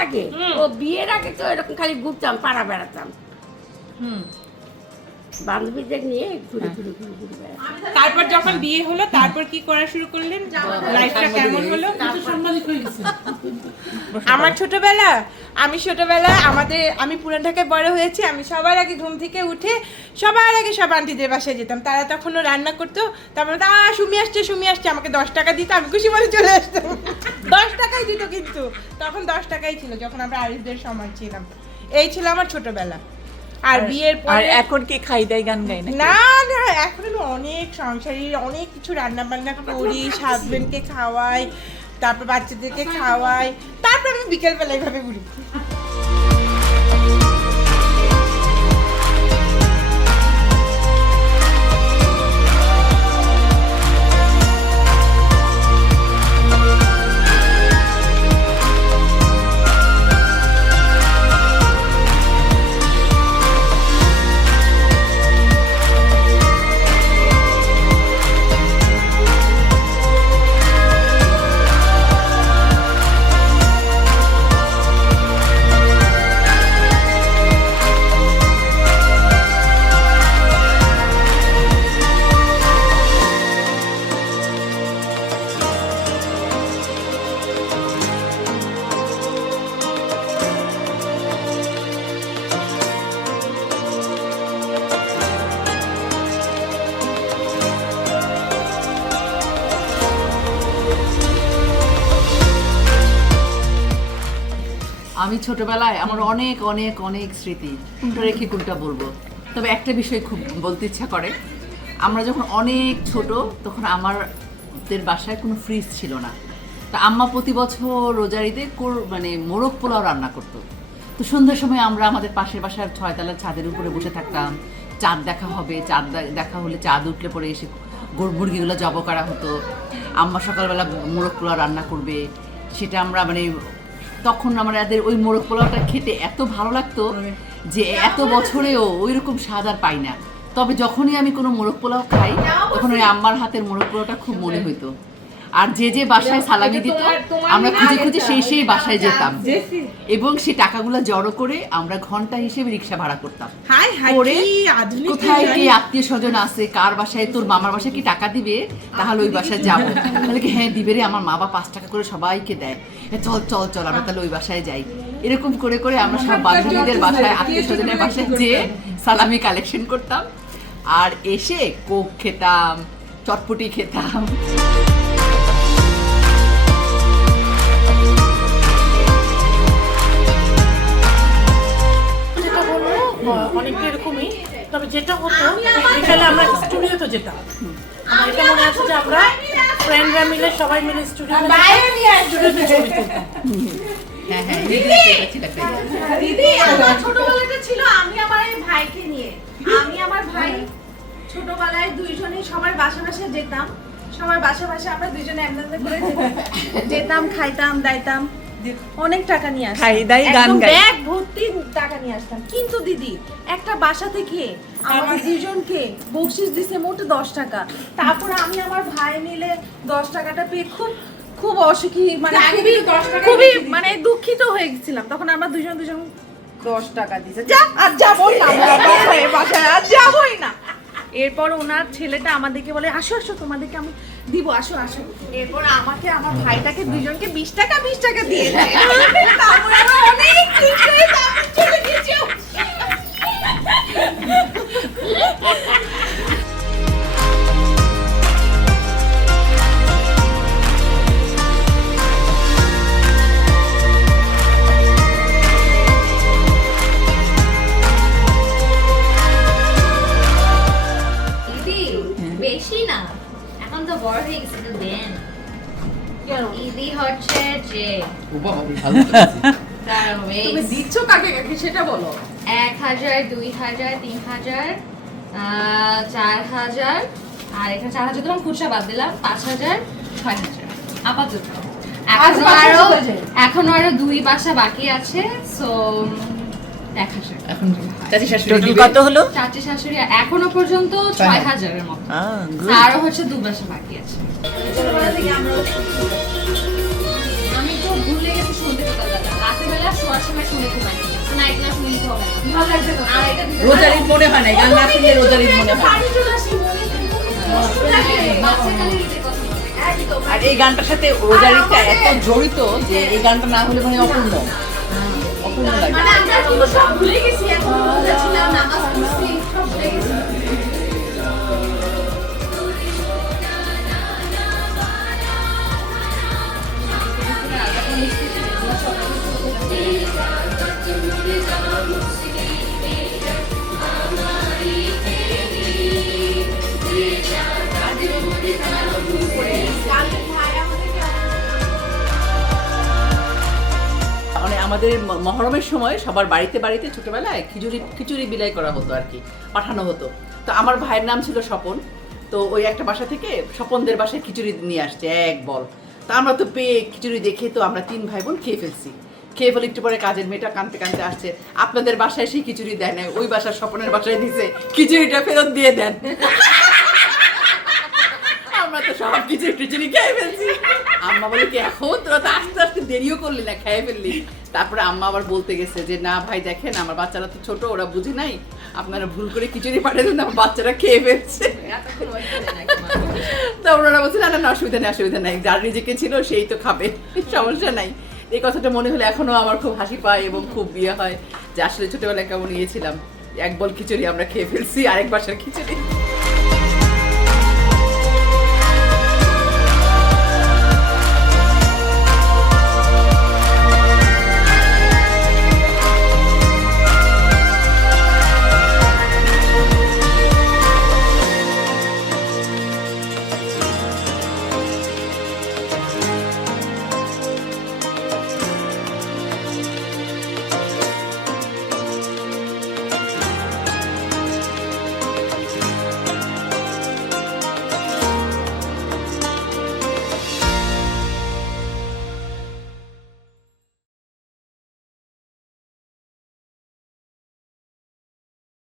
আগে ও বিয়ের আগে তো এরকম খালি ঘুরতাম পাড়া বেড়াতাম। হুম। বান্ধবীদের নিয়ে ঘুরে ঘুরে ঘুরে ঘুরে তারপর যখন বিয়ে হলো, তারপর কি করা শুরু করলেন? লাইফটা কেমন হলো? আমার ছোটবেলা, আমি ছোটবেলা, আমাদের, আমি পুরান ঢাকায় বড় হয়েছি, আমি সবার আগে ঘুম থেকে উঠে সবার আগে সব আন্টিদের বাসায় যেতাম। তারা তখনও রান্না করতো, তারপরে তা সুমি আসছে সুমি আসছে, আমাকে দশ টাকা দিত, আমি খুশি বলে চলে আসতাম। দশ টাকাই দিত কিন্তু, তখন দশ টাকাই ছিল, যখন আমরা আরিসদের সময় ছিলাম। এই ছিল আমার ছোটবেলা। আর বিয়ের পরে এখন কি খাই দাই গান গাই না না না এখন আমি অনেক সংসারী অনেক কিছু রান্না বান্না করি হাজবেন্ডকে খাওয়াই তারপর বাচ্চাদেরকে খাওয়াই তারপর আমি বিকেলবেলা এইভাবে ঘুরি। আমি ছোটবেলায় আমার অনেক অনেক অনেক স্মৃতি কোনটা রেখে কোনটা বলব? তবে একটা বিষয় খুব বলতে ইচ্ছা করে। আমরা যখন অনেক ছোট, তখন আমাদের বাসায় কোনো ফ্রিজ ছিল না। তা আম্মা প্রতি বছর রোজারিতে কোর- মানে মোরগ পোলাও রান্না করতো। তো সন্ধ্যার সময় আমরা আমাদের পাশের বাসার ছয়তলার ছাদের উপরে বসে থাকতাম। চাঁদ দেখা হবে, চাঁদ দেখা হলে চাঁদ উঠলে পরে এসে মুরগিগুলো জব করা হতো। আম্মা সকালবেলা মোরগ পোলাও রান্না করবে। সেটা আমরা মানে তখন আমাদের ওই মোরগ পোলাওটা খেতে এত ভালো লাগতো যে এত বছরেও ওই রকম স্বাদ আর পাই না। তবে যখনই আমি কোনো মোরগ পোলাও খাই তখন ওই আম্মার হাতের মোরগ পোলাওটা খুব মনে হইতো। আর যে যে বাসায় সালামি দিত আমরা খুঁজে খুঁজে সেই সেই বাসায় যেতাম। এবং সেই টাকাগুলো জড়ো করে আমরা ঘণ্টা হিসেবে রিক্সা ভাড়া করতাম। করে কোথায়। কি আত্মীয় স্বজন আছে কার বাসায় তোর মামার বাসায় কি টাকা দিবে? তাহলে ওই বাসায় যাব। তাহলে কি হ্যাঁ দিবে রে আমার মা বাবা পাঁচ টাকা করে সবাইকে দেয়। চল চল চল আমরা তাহলে ওই বাসায় যাই। এরকম করে করে আমরা সব বান্ধবীদের বাসায় আত্মীয় স্বজনের বাসায় যেয়ে সালামি কালেকশন করতাম। আর এসে কোক খেতাম চটপটি খেতাম। অনেকটা এরকমই। তবে যেটা হতো বিকালে আমরা স্টুডিওতে যেতাম। আমার এটা মনে আছে যে আমরা ফ্রেন্ডরা মিলে সবাই মিলে স্টুডিওতে স্টুডিওতে ছবি তুলতাম। হ্যাঁ হ্যাঁ ছিল। দিদি আমার ছোটবেলাটা ছিল আমি আমার এই ভাইকে নিয়ে। আমি আমার ভাই ছোটবেলায় দুইজনেই সবার বাসা বাসায় যেতাম। সবার বাসা বাসায় আমরা দুইজনে করে যেতাম। যেতাম খাইতাম দাইতাম। অনেক টাকা নিয়ে আসতাম। খাই দাই, গান গাই। ব্যাগ ভর্তি টাকা নিয়ে আসতাম। কিন্তু দিদি একটা বাসা থেকে আমার দুজনকে বকশিস দিছে মোট দশ টাকা। তারপর আমি আমার ভাই মিলে দশ টাকাটা পেয়ে খুব খুব অসুখী মানে খুবই খুবই মানে দুঃখিত হয়ে গেছিলাম। তখন আমরা দুজন দুজন দশ টাকা দিছে যা আর যাবোই না। বাসায় বাসায় আর যাবোই না। এরপর ওনার ছেলেটা আমাদেরকে বলে, আসো আসো, তোমাদেরকে আমি দিব, আসো আসো। এরপর আমাকে, আমার ভাইটাকে দুজনকে বিশ টাকা বিশ টাকা দিয়ে দেয়। গেছে তো দেন দিদি হচ্ছে যে তার দিচ্ছ কাকে কাকে সেটা বলো। এক হাজার দুই হাজার তিন হাজার আহ, চার হাজার আর এখানে চার হাজার দিলাম খুচরা বাদ দিলাম পাঁচ হাজার ছয় হাজার। আপাতত। এখনও আরও এখনও আরও দুই বাসা বাকি আছে সো এক হাজার। চাচি শাশুড়ি টোটাল কত হলো? চারটে শাশুড়ি এখনও পর্যন্ত ছয় হাজারের মতো। আরও হচ্ছে দু বাসা বাকি আছে। ছোটবেলা থেকে আমরা আমি তো ভুলে গেছি সন্ধে রাতের বেলা শোয়ার সময় শুনে ঘুমাই তো নাইট না শুনে দিতে হবে না। ভালো লাগছে তো? আর এটা দিতে রোজার ঈদ মনে হয় না গান না শুনলে রোজার মনে হয়। আর এই গানটার সাথে রোজার ঈদটা এত জড়িত যে এই গানটা না হলে মানে অপূর্ণ। লাগে আমাদের মহরমের সময় সবার বাড়িতে বাড়িতে ছোটবেলায় খিচুড়ি খিচুড়ি বিলাই করা হতো আর কি, পাঠানো হতো। তো আমার ভাইয়ের নাম ছিল স্বপন। তো ওই একটা বাসা থেকে স্বপনদের বাসায় খিচুড়ি নিয়ে আসছে, এক বল। তা আমরা তো পেয়ে খিচুড়ি দেখে তো আমরা তিন ভাই বোন খেয়ে ফেলছি। খেয়ে ফেলে একটু পরে কাজের মেয়েটা কানতে কানতে আসছে, আপনাদের বাসায় সেই খিচুড়ি দেয় না ওই বাসার স্বপনের বাসায় দিছে, খিচুড়িটা ফেরত দিয়ে দেন। আমরা তো সব কিছু খিচুড়ি খেয়ে ফেলছি। আম্মা বলে কি, এখন তোরা তো আস্তে আস্তে দেরিও করলি না, খেয়ে ফেললি। তারপরে আম্মা আবার বলতে গেছে যে না ভাই দেখেন আমার বাচ্চারা তো ছোট ওরা বুঝে নাই। আপনারা ভুল করে খিচুড়ি পাঠালেন আমার বাচ্চারা খেয়ে ফেলছে। তো ওনারা বলছে না না অসুবিধা নেই অসুবিধা নাই। যার নিজেকে ছিল সেই তো খাবে সমস্যা নাই। এই কথাটা মনে হলে এখনও আমার খুব হাসি পায় এবং খুব বিয়ে হয় যে আসলে ছোটবেলায় কেমন ইয়েছিলাম এক বল খিচুড়ি আমরা খেয়ে ফেলছি আরেক বাসার খিচুড়ি।